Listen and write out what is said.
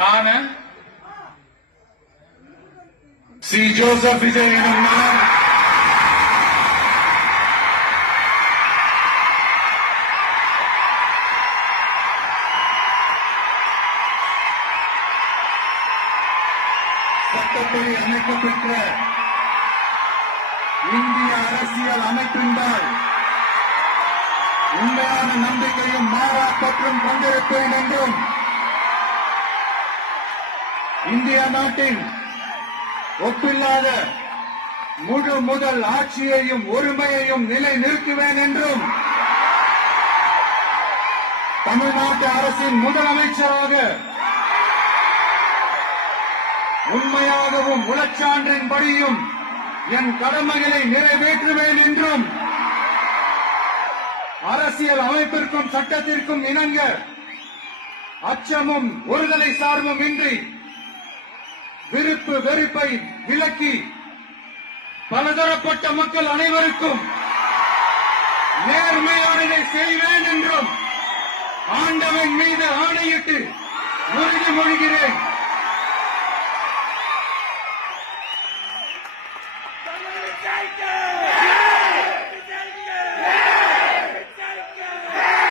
நான் C Joseph Vijay எனும் நான் சட்டப்படி அமைக்கப்பெற்ற இந்திய அரசியல் அமைப்பின்பால் உண்மையான நம்பிக்கையும் மாறா பற்றும் கொண்டிருப்பேன் என்றும் இந்திய நாட்டின் ஒப்பில்லாத முழு முதல் ஆட்சியையும் ஒருமையையும் நிலை நிறுத்துவேன் என்றும் தமிழ்நாட்டு அரசின் முதலமைச்சராக உண்மையாகவும் உளச்சான்றின்படியும் என் கடமைகளை நிறைவேற்றுவேன் என்றும் அரசியல் அமைப்பிற்கும் சட்டத்திற்கும் இணங்க அச்சமும் ஒருதலை சார்பும் இன்றி விருப்பு வெறுப்பை விலக்கி பலதரப்பட்ட மக்கள் அனைவருக்கும் நேர்மையானதை செய்வேன் என்றும் ஆண்டவன் மீது ஆணையிட்டு உறுதிமொழிகிறேன். Take it!